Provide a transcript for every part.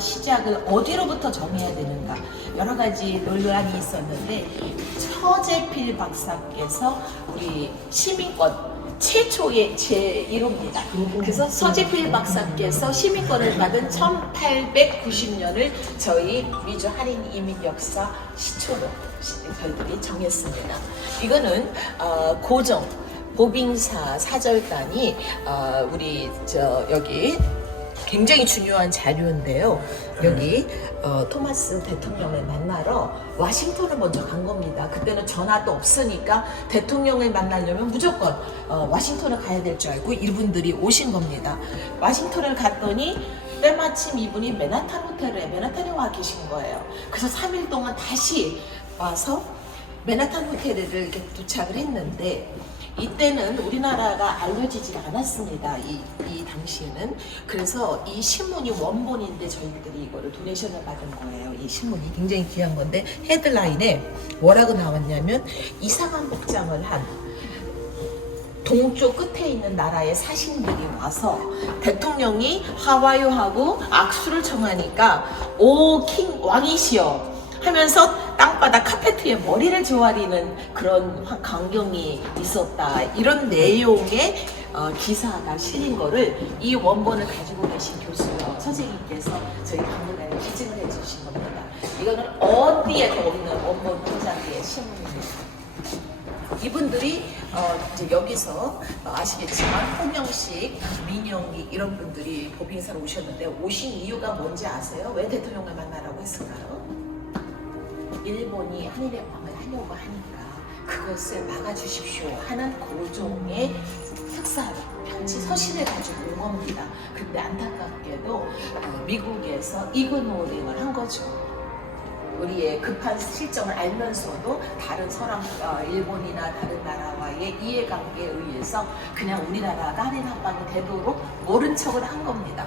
시작을 어디로부터 정해야 되는가 여러 가지 논란이 있었는데 서재필 박사께서 우리 시민권 최초의 제1호입니다. 그래서 서재필 박사께서 시민권을 받은 1890년을 저희 미주 한인 이민 역사 시초로 저희들이 정했습니다. 이거는 고정 보빙사 사절단이 우리 여기 굉장히 중요한 자료인데요. 여기 토마스 대통령을 만나러 와싱턴을 먼저 간 겁니다. 그때는 전화도 없으니까 대통령을 만나려면 무조건 와싱턴을 가야 될 줄 알고 이분들이 오신 겁니다. 와싱턴을 갔더니 때마침 이분이 맨하탄에 와 계신 거예요. 그래서 3일 동안 다시 와서 맨하탄 호텔에 이렇게 도착을 했는데 이때는 우리나라가 알려지지 않았습니다. 이 당시에는. 그래서 이 신문이 원본인데 저희들이 이거를 도네이션을 받은 거예요. 이 신문이 굉장히 귀한 건데 헤드라인에 뭐라고 나왔냐면 이상한 복장을 한 동쪽 끝에 있는 나라의 사신들이 와서 대통령이 하와이오 하고 악수를 청하니까 오 킹 왕이시여 하면서 땅바닥 카페트에 머리를 조아리는 그런 광경이 있었다. 이런 내용의 기사가 실린 거를 이 원본을 가지고 계신 교수요 선생님께서 저희 박물관에 기증을 해주신 겁니다. 이거는 어디에도 없는 원본 한 장의 신문입니다. 이분들이 이제 여기서 아시겠지만 홍영식, 민영기 이런 분들이 보빙사로 오셨는데 오신 이유가 뭔지 아세요? 왜 대통령을 만나라고 했을까요? 일본이 한일의 왕을 하려고 하니까 그것을 막아주십시오 하는 고종의 특사 편지 서신을 가지고 온 겁니다. 근데 안타깝게도 미국에서 이그노링을 한 거죠. 우리의 급한 실정을 알면서도 다른 일본이나 다른 나라와의 이해관계에 의해서 그냥 우리나라가 한일 합방이 되도록 모른 척을 한 겁니다.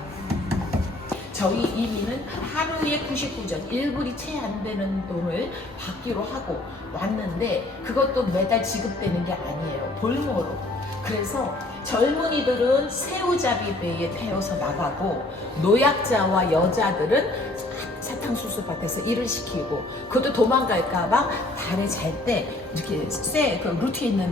저희 이민은 하루에 99전 1불이 채 안 되는 돈을 받기로 하고 왔는데 그것도 매달 지급되는 게 아니에요. 볼모로. 그래서 젊은이들은 새우잡이 배에 태워서 나가고 노약자와 여자들은 사탕수수밭에서 일을 시키고 그것도 도망갈까봐 달에 잘 때 이렇게 그 루트에 있는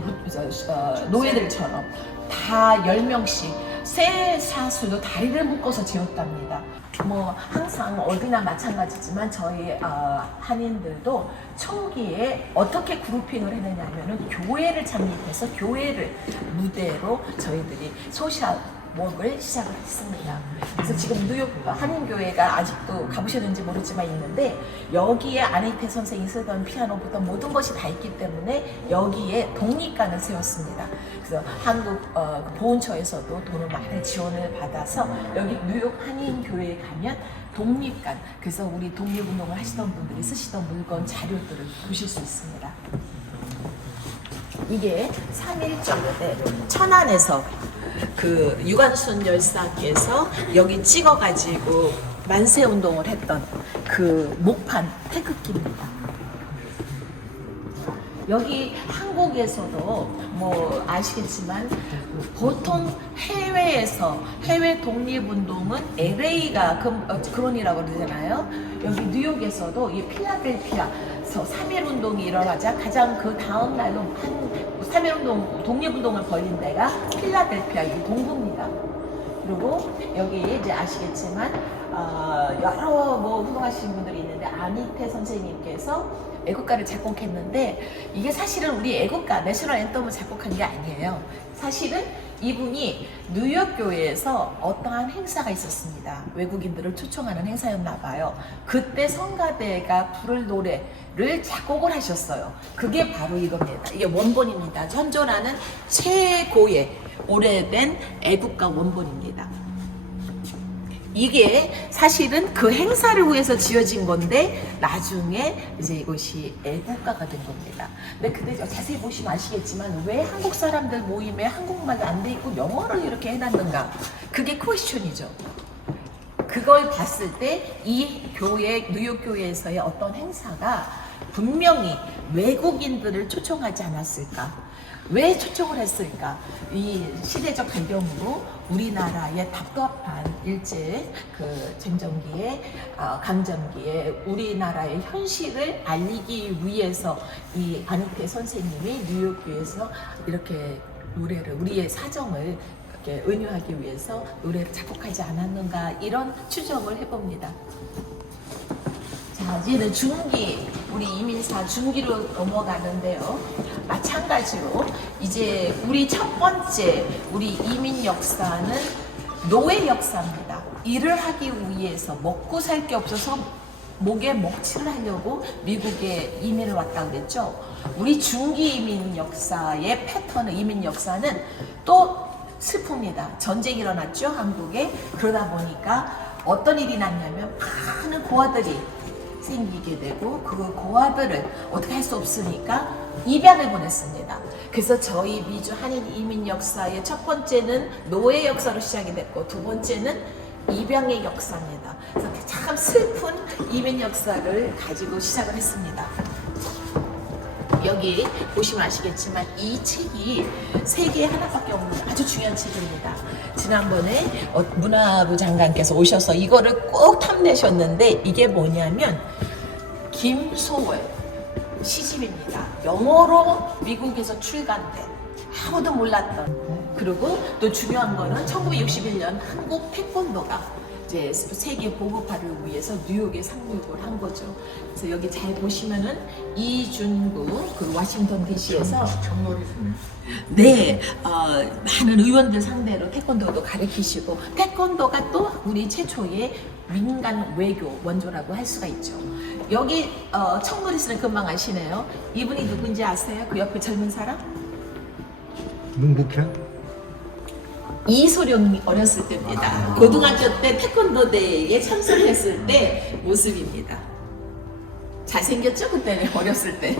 노예들처럼 다 10명씩 새 사수도 다리를 묶어서 재웠답니다. 뭐 항상 어디나 마찬가지지만 저희 한인들도 초기에 어떻게 그룹핑을 했느냐면은 교회를 창립해서 교회를 무대로 저희들이 소셜 워크를 시작을 했습니다. 그래서 지금 뉴욕 한인교회가 아직도 가보셨는지 모르지만 있는데 여기에 안희태 선생이 쓰던 피아노부터 모든 것이 다 있기 때문에 여기에 독립관을 세웠습니다. 그래서 한국 보훈처에서도 돈을 많이 지원을 받아서 여기 뉴욕 한인교회에 가면 독립관, 그래서 우리 독립운동을 하시던 분들이 쓰시던 물건 자료들을 보실 수 있습니다. 이게 3.1절로 때 천안에서 그 유관순 열사께서 여기 찍어가지고 만세운동을 했던 그 목판 태극기입니다. 여기 한국에서도 뭐 아시겠지만 보통 해외 독립운동은 LA가 근원이라고 그러잖아요. 여기 뉴욕에서도 이 필라델피아에서 3.1운동이 일어나자 가장 그 다음 날로 3.1운동 독립운동을 벌인 데가 필라델피아 이 동부입니다. 그리고 여기 이제 아시겠지만 여러 뭐 훌륭하신 분들이 있는데 안희태 선생님께서 애국가를 작곡했는데 이게 사실은 우리 애국가 내셔널 앤썸을 작곡한 게 아니에요. 사실은 이분이 뉴욕 교회에서 어떠한 행사가 있었습니다. 외국인들을 초청하는 행사였나 봐요. 그때 성가대가 부를 노래를 작곡을 하셨어요. 그게 바로 이겁니다. 이게 원본입니다. 현존하는 최고의 오래된 애국가 원본입니다. 이게 사실은 그 행사를 위해서 지어진 건데 나중에 이제 이것이 애국가가 된 겁니다. 근데 자세히 보시면 아시겠지만 왜 한국 사람들 모임에 한국말이 안 돼 있고 영어를 이렇게 해놨는가? 그게 퀘스천이죠. 그걸 봤을 때 이 교회, 뉴욕 교회에서의 어떤 행사가 분명히 외국인들을 초청하지 않았을까? 왜 초청을 했을까? 이 시대적 배경으로 우리나라의 답답한 일제 그 전쟁기에 강점기에 우리나라의 현실을 알리기 위해서 이 안익태 선생님이 뉴욕교에서 이렇게 노래를 우리의 사정을 이렇게 은유하기 위해서 노래를 작곡하지 않았는가 이런 추정을 해봅니다. 자, 이제는 중기, 우리 이민사 중기로 넘어가는데요. 마찬가지로 이제 우리 첫 번째 우리 이민 역사는 노예 역사입니다. 일을 하기 위해서 먹고 살 게 없어서 목에 먹칠을 하려고 미국에 이민을 왔다 그랬죠. 우리 중기 이민 역사의 패턴은 이민 역사는 또 슬픕니다. 전쟁이 일어났죠, 한국에. 그러다 보니까 어떤 일이 났냐면 많은 고아들이 생기게 되고 그 고아들을 어떻게 할 수 없으니까 입양을 보냈습니다. 그래서 저희 미주 한인 이민 역사의 첫 번째는 노예 역사로 시작이 됐고 두 번째는 입양의 역사입니다. 그래서 참 슬픈 이민 역사를 가지고 시작을 했습니다. 여기 보시면 아시겠지만 이 책이 세계에 하나밖에 없는 아주 중요한 책입니다. 지난번에 문화부 장관께서 오셔서 이거를 꼭 탐내셨는데 이게 뭐냐면 김소월 시집입니다. 영어로 미국에서 출간된 아무도 몰랐던 그리고 또 중요한 거는 1961년 한국 태권도가 이제 세계 보급화를 위해서 뉴욕에 상륙을 한 거죠. 그래서 여기 잘 보시면은 이준구 그 워싱턴 DC에서 네 많은 의원들 상대로 태권도도 가르치시고 태권도가 또 우리 최초의 민간 외교 원조라고 할 수가 있죠. 여기 청노리스는 금방 아시네요. 이분이 누군지 아세요? 그 옆에 젊은 사람? 문국현? 이소룡이 어렸을 때입니다. 고등학교 때 태권도 대회에 참석했을 때 모습입니다. 잘생겼죠? 그때는 어렸을 때.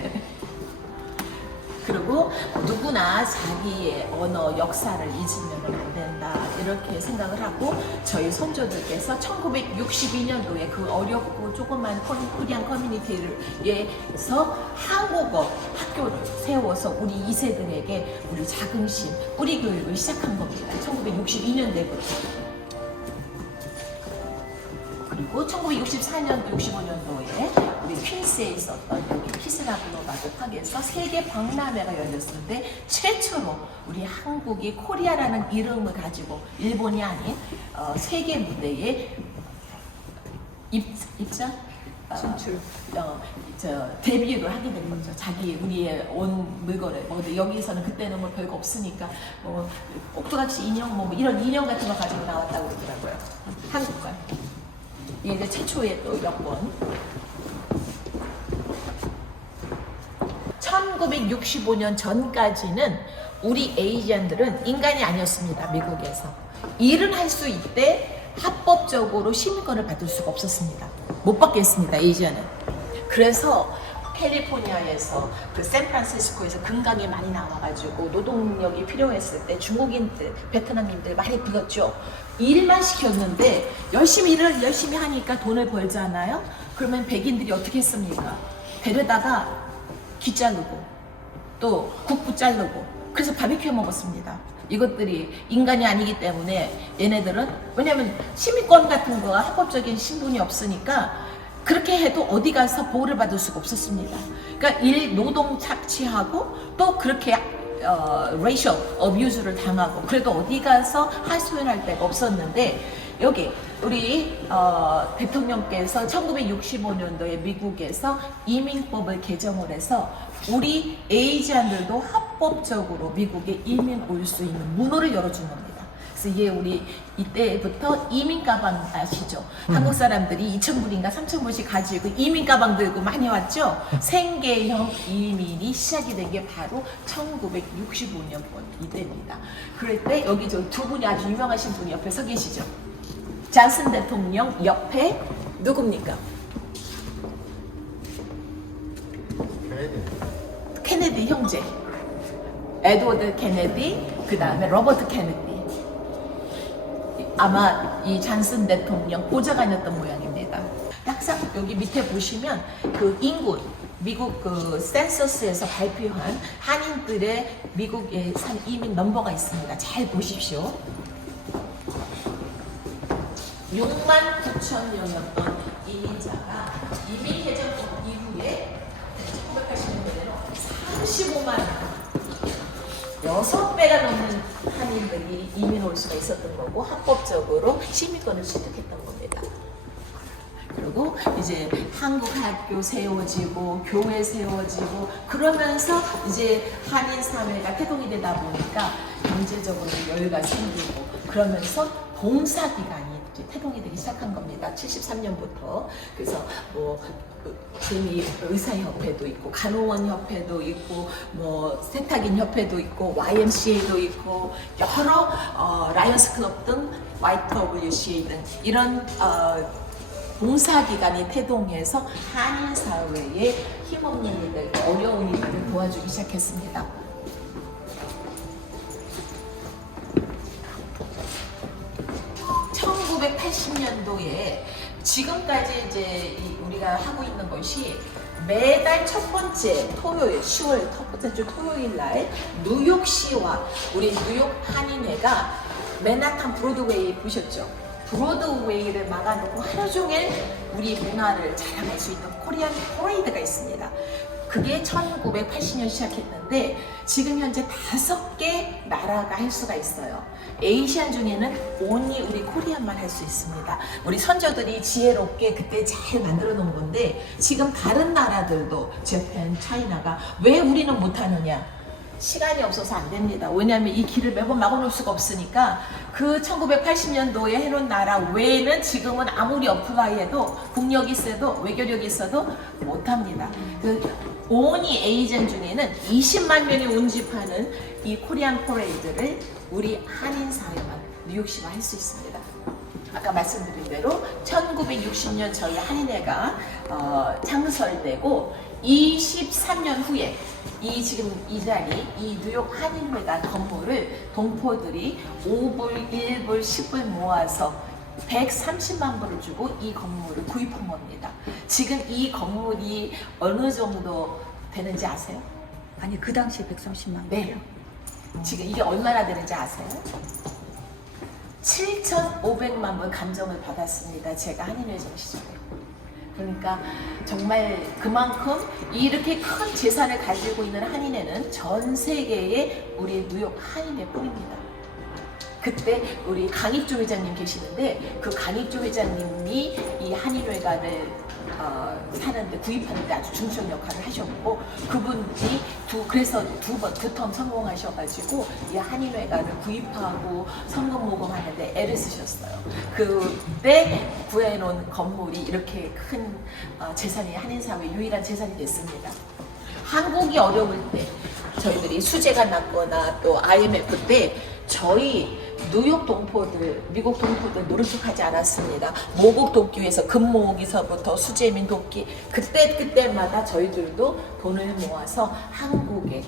그리고 누구나 자기의 언어, 역사를 잊으면 안 된다 이렇게 생각을 하고 저희 선조들께서 1962년도에 그 어렵고 조그만 코리안 커뮤니티에서 한국어 학교를 세워서 우리 2세들에게 우리 자긍심, 뿌리 교육을 시작한 겁니다. 1962년대부터. 그리고 1964년도, 65년도에 우리 퀸스에 있었던 여기 키스나블로가 독학에서 세계 박람회가 열렸을 때 최초로 우리 한국이 코리아라는 이름을 가지고 일본이 아닌 세계 무대에 입장? 진출. 데뷔를 하게 된 거죠. 자기 우리의 온 물건을 여기서는 그때는 뭐 별거 없으니까 뭐 옥토각시 인형 뭐 이런 인형 같은 거 가지고 나왔다고 그러더라고요. 한국과. 이게 이제 최초의 또 여권. 1965년 전까지는 우리 에이지안들은 인간이 아니었습니다. 미국에서. 일은 할 수 있대 합법적으로 시민권을 받을 수가 없었습니다. 못 받겠습니다. 에이지안은. 그래서 캘리포니아에서 그 샌프란시스코에서 금강이 많이 나와가지고 노동력이 필요했을 때 중국인들, 베트남인들 많이 불렀죠. 일만 시켰는데 일을 열심히 하니까 돈을 벌잖아요. 그러면 백인들이 어떻게 했습니까? 데려다가 귀 자르고 또 국부 자르고 그래서 바비큐 먹었습니다. 이것들이 인간이 아니기 때문에 얘네들은 왜냐하면 시민권 같은 거 합법적인 신분이 없으니까 그렇게 해도 어디 가서 보호를 받을 수가 없었습니다. 그러니까 노동 착취하고 또 그렇게 racial abuse를 당하고 그래도 어디 가서 하소연할 데가 없었는데 여기 우리 대통령께서 1965년도에 미국에서 이민법을 개정을 해서 우리 에이지안들도 합법적으로 미국에 이민 올 수 있는 문호를 열어준 겁니다. 그래서 이게 우리 이때부터 이민 가방 아시죠? 한국 사람들이 2,000불인가 3,000불씩 가지고 이민 가방 들고 많이 왔죠? 생계형 이민이 시작이 된 게 바로 1965년 이때입니다. 그럴 때 여기 저 두 분이 아주 유명하신 분이 옆에 서 계시죠? 존슨 대통령 옆에 누굽니까? 케네디 형제. 에드워드 케네디, 그 다음에 로버트 케네디. 아마 이 존슨 대통령 보좌관이었던 모양입니다. 항상 여기 밑에 보시면 그 인군, 미국 그 센서스에서 발표한 한인들의 미국에 산 이민 넘버가 있습니다. 잘 보십시오. 6만 9천 명이었던 이민자가 이민 개정법 이후에 1980년대에는 35만 6배가 넘는 한인들이 이민 올 수가 있었던 거고 합법적으로 시민권을 취득했던 겁니다. 그리고 이제 한국 학교 세워지고 교회 세워지고 그러면서 이제 한인 사회가 태동이 되다 보니까 경제적으로 여유가 생기고 그러면서 봉사기관이 이제 태동이 되기 시작한 겁니다. 73년부터. 그래서 뭐 재미 의사협회도 있고 간호원 협회도 있고 뭐 세탁인 협회도 있고 YMCA도 있고 여러 라이언스 클럽 등 YWCA 등 이런 봉사기관이 태동해서 한인 사회에 힘없는 이들, 어려운 이들을 도와주기 시작했습니다. (1980년도에) 지금까지 이제 우리가 하고 있는 것이 매달 첫 번째 토요일, 10월 첫 번째 주 토요일 날 뉴욕시와 우리 뉴욕 한인회가 맨하탄 브로드웨이 보셨죠? 브로드웨이를 막아놓고 하루 종일 우리 문화를 자랑할 수 있는 코리안 퍼레이드가 있습니다. 그게 1980년 시작했는데 지금 현재 5개 나라가 할 수가 있어요. 에이시안 중에는 only 우리 코리안만 할 수 있습니다. 우리 선조들이 지혜롭게 그때 잘 만들어 놓은 건데 지금 다른 나라들도 재팬, 차이나가 왜 우리는 못하느냐? 시간이 없어서 안 됩니다. 왜냐하면 이 길을 매번 막아놓을 수가 없으니까 그 1980년도에 해놓은 나라 외에는 지금은 아무리 어플라이해도 국력이 있어도 외교력이 있어도 못합니다. 그 오니 에이전 중에는 20만 명이 운집하는 이 코리안 퍼레이드를 우리 한인 사회만 뉴욕시만 할 수 있습니다. 아까 말씀드린 대로 1960년 저희 한인회가 창설되고 23년 후에 지금 이 자리, 이 뉴욕 한인회관 건물을 동포들이 5불, 1불, 10불 모아서 130만 불을 주고 이 건물을 구입한 겁니다. 지금 이 건물이 어느 정도 되는지 아세요? 아니 그 당시에 130만 네. 지금 이게 얼마나 되는지 아세요? 7,500만 불 감정을 받았습니다. 제가 한인회 정시절에. 그러니까 정말 그만큼 이렇게 큰 재산을 가지고 있는 한인회는 전 세계에 우리 뉴욕 한인회 뿐입니다. 그때 우리 강익조 회장님 계시는데 그 강익조 회장님이 이 한인회관을 사는데 구입하는데 아주 중요한 역할을 하셨고 그분이 그래서 두 텀 성공하셔가지고 이 한인회관을 구입하고 성금 모금하는데 애를 쓰셨어요. 그때 구해놓은 건물이 이렇게 큰 재산이 한인사회 유일한 재산이 됐습니다. 한국이 어려울 때 저희들이 수재가 났거나 또 IMF 때 저희 뉴욕 동포들, 미국 동포들 노른 척하지 않았습니다. 모국 돕기 위해서 금모으기서부터 수재민 돕기 그때마다 저희들도 돈을 모아서 한국에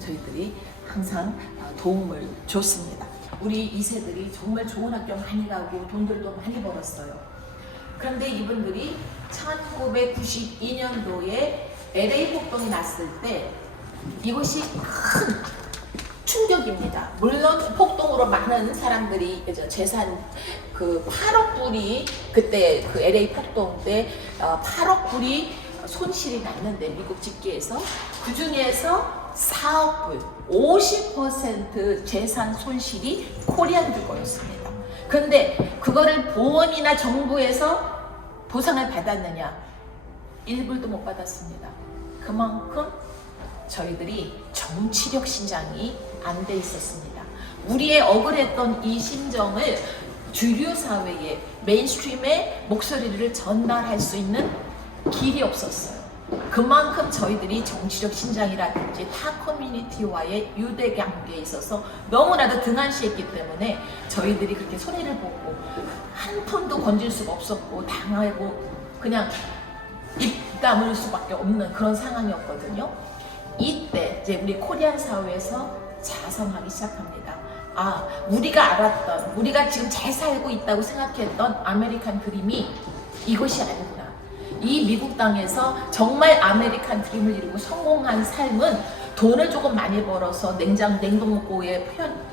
저희들이 항상 도움을 줬습니다. 우리 2세들이 정말 좋은 학교 많이 가고 돈들도 많이 벌었어요. 그런데 이분들이 1992년도에 LA 폭동이 났을 때 이것이 큰 충격입니다. 물론 폭동으로 많은 사람들이 재산 그 8억 불이 그때 그 LA 폭동 때 8억 불이 손실이 났는데 미국 집계에서 그 중에서 4억 불 50% 재산 손실이 코리안들 거였습니다. 그런데 그거를 보험이나 정부에서 보상을 받았느냐? 1불도 못 받았습니다. 그만큼 저희들이 정치력 신장이 안 돼 있었습니다. 우리의 억울했던 이 심정을 주류 사회에 메인스트림의 목소리를 전달할 수 있는 길이 없었어요. 그만큼 저희들이 정치력 신장이라든지 타 커뮤니티와의 유대 관계에 있어서 너무나도 등한시했기 때문에 저희들이 그렇게 손해를 보고 한 푼도 건질 수가 없었고 당하고 그냥 입 다물 수밖에 없는 그런 상황이었거든요. 이때 이제 우리 코리안 사회에서 자성하기 시작합니다. 우리가 알았던, 우리가 지금 잘 살고 있다고 생각했던 아메리칸 드림이 이것이 아니구나. 이 미국 땅에서 정말 아메리칸 드림을 이루고 성공한 삶은 돈을 조금 많이 벌어서 냉동고에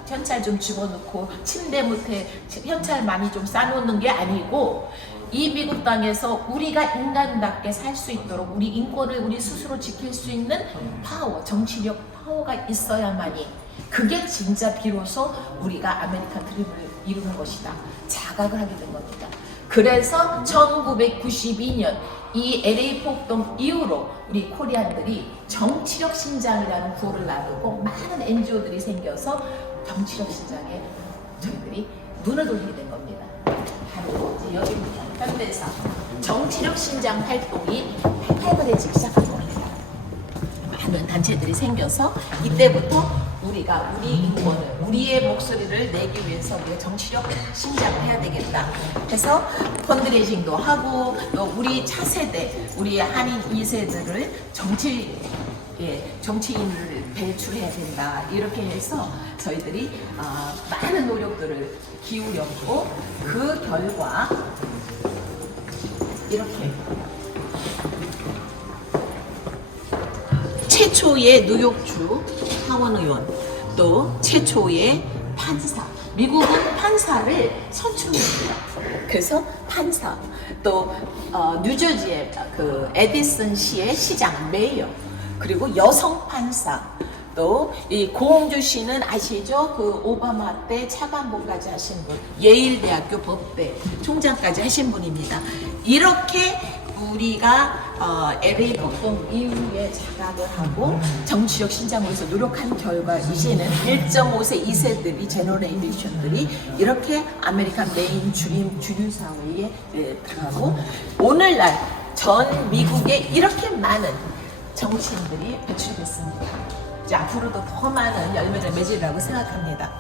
현찰 좀 집어넣고 침대 밑에 현찰 많이 좀 쌓아놓는 게 아니고, 이 미국 땅에서 우리가 인간답게 살 수 있도록 우리 인권을 우리 스스로 지킬 수 있는 파워, 정치력 파워가 있어야만이, 그게 진짜 비로소 우리가 아메리칸 드림을 이루는 것이다 자각을 하게 된 겁니다. 그래서 1992년 이 LA 폭동 이후로 우리 코리안들이 정치력 신장이라는 구호를 나누고 많은 NGO들이 생겨서 정치력 신장에 저희들이 눈을 돌리게 된 겁니다. 바로 이제 여기부터 현대사 정치력 신장 활동이 활발해지기 시작한 겁니다. 많은 단체들이 생겨서 이때부터 우리가 우리 인권을, 우리의 목소리를 내기 위해서 우리가 정치력 신장을 해야 되겠다 해서 펀드레이징도 하고, 또 우리 차세대, 우리 한인 2세들을 정치인을 배출해야 된다 이렇게 해서 저희들이 많은 노력들을 기울였고, 그 결과 이렇게 최초의 뉴욕주 하원의원, 또 최초의 판사, 미국은 판사를 선출합니다. 그래서 판사, 또 뉴저지의 그 에디슨시의 시장, 메이어, 그리고 여성 판사, 또 이 고홍주씨는 아시죠? 그 오바마 때 차관보까지 하신 분, 예일대학교 법대 총장까지 하신 분입니다. 이렇게 우리가 LA 폭동 이후에 자각을 하고 정치력 신장을 위해서 노력한 결과, 이제는 1.5세 2세들이 제너레이션들이 이렇게 아메리칸 메인 주류 사회에 들어가고, 오늘날 전 미국에 이렇게 많은 정치인들이 배출됐습니다. 이제 앞으로도 더 많은 열매를 맺으리라고 생각합니다.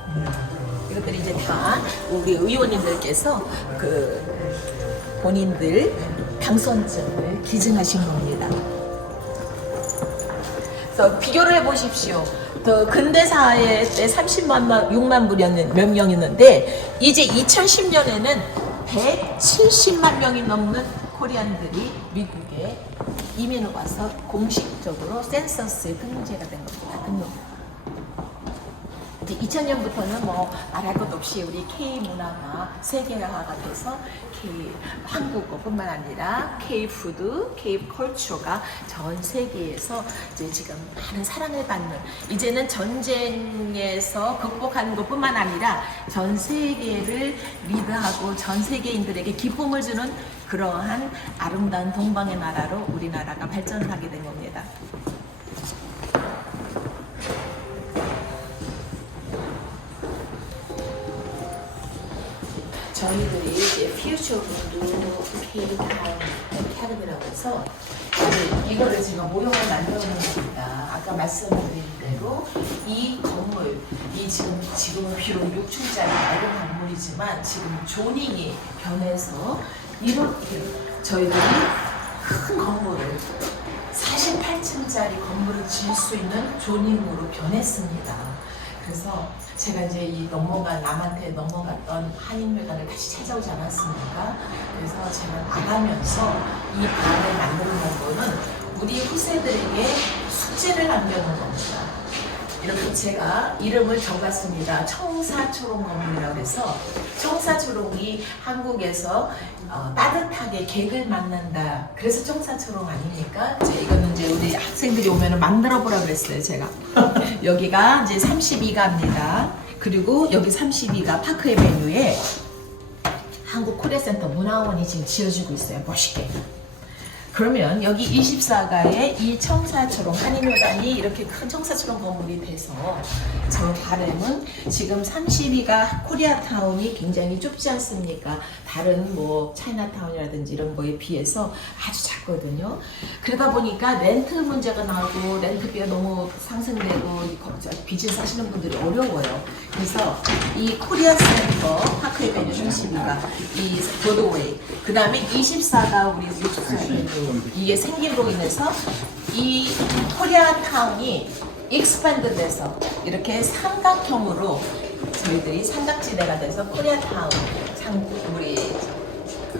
이것들이 이제 다 우리 의원님들께서 그 본인들 당선증을 기증하신 겁니다. 그래서 비교를 해보십시오. 또 근대사회 때 36만 몇 명이었는데, 이제 2010년에는 170만 명이 넘는 코리안들이 미국에 이민을 와서 공식적으로 센서스에 등재가 된 겁니다. 등록. 이제 2000년부터는 뭐 말할 것 없이 우리 K 문화가 세계화가 돼서 한국어뿐만 아니라 K 푸드, K 컬처가 전 세계에서 이제 지금 많은 사랑을 받는, 이제는 전쟁에서 극복하는 것뿐만 아니라 전 세계를 리드하고 전 세계인들에게 기쁨을 주는 그러한 아름다운 동방의 나라로 우리나라가 발전을 하게 된 겁니다. 저희들이 이제 퓨처 푸드 K-타운 캐리비라고 해서 이거를 제가 모형을 만들어 놓은 겁니다. 아까 말씀드린 대로 이 건물, 이 지금은 비록 6층짜리 낡은 건물이지만 지금 조닝이 변해서 이렇게 저희들이 큰 건물을 48층짜리 건물을 지을 수 있는 조닝으로 변했습니다. 그래서 제가 이제 이 남한테 넘어갔던 한인회관을 다시 찾아오지 않았습니까? 그래서 제가 나가면서 이 방을 만드는 거는 우리 후세들에게 숙제를 남겨놓은 겁니다. 이렇게 제가 이름을 적었습니다. 청사초롱 건물이라고 해서, 청사초롱이 한국에서 따뜻하게 객을 만난다. 그래서 청사초롱 아닙니까? 이거는 이제 우리 학생들이 오면 만들어 보라 그랬어요, 제가. 여기가 이제 32가입니다. 그리고 여기 32가 파크에베뉴에 한국 코리아센터 문화원이 지금 지어지고 있어요, 멋있게. 그러면 여기 24가에 이 청사초롱 한인회관이 이렇게 큰 청사초롱 건물이 돼서, 저 바람은 지금 32가 코리아타운이 굉장히 좁지 않습니까? 다른 뭐 차이나타운이라든지 이런 거에 비해서 아주 작거든요. 그러다 보니까 렌트 문제가 나오고 렌트비가 너무 상승되고 비즈니스 하시는 분들이 어려워요. 그래서 이 코리아센터 파크에베뉴 32가, 이 브로드웨이, 그 다음에 24가 우리 64 이게 생김으로 인해서 이 코리아타운이 익스팬드 돼서 이렇게 삼각형으로 저희들이 삼각지대가 돼서 코리아타운, 우리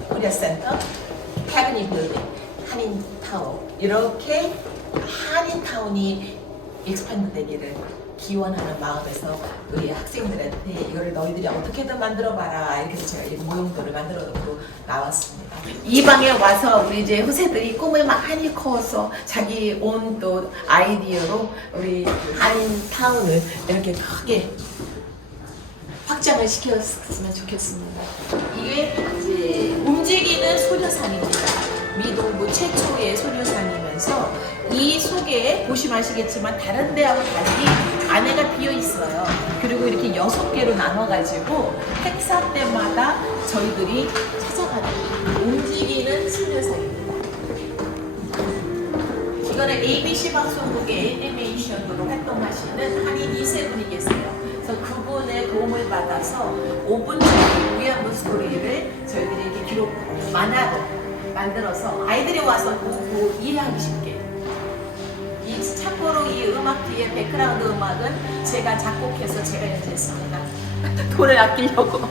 코리아센터, 캐비닛 빌딩, 한인타운 이렇게 한인타운이 익스판드 되기를 기원하는 마음에서 우리 학생들한테 이거를 너희들이 어떻게든 만들어봐라 이렇게 해서 제가 이 모형도를 만들어 놓고 나왔습니다. 이 방에 와서 우리 이제 후세들이 꿈을 많이 커서 자기 온 또 아이디어로 우리 한인타운을 이렇게 크게 확장을 시켰으면 좋겠습니다. 이게 이제 움직이는 소녀상입니다. 미동부 최초의 소녀상이면서 이 속에 보시면 아시겠지만 다른 데하고 달리 안에가 비어 있어요. 그리고 이렇게 6개로 나눠가지고 행사 때마다 저희들이 찾아가는 움직이는 소녀상입니다. 이거는 ABC 방송국의 애니메이션으로 활동하시는 한인 2세분이 계세요. 그래서 그분의 도움을 받아서 5분짜리 위안부 스토리를 저희들이 이렇게 기록 만화로 만들어서 아이들이 와서 보고 이해하기 쉽게. 참고로 이 음악 뒤에 백그라운드 음악은 제가 작곡해서 제가 연주했습니다. 돈을 아끼려고.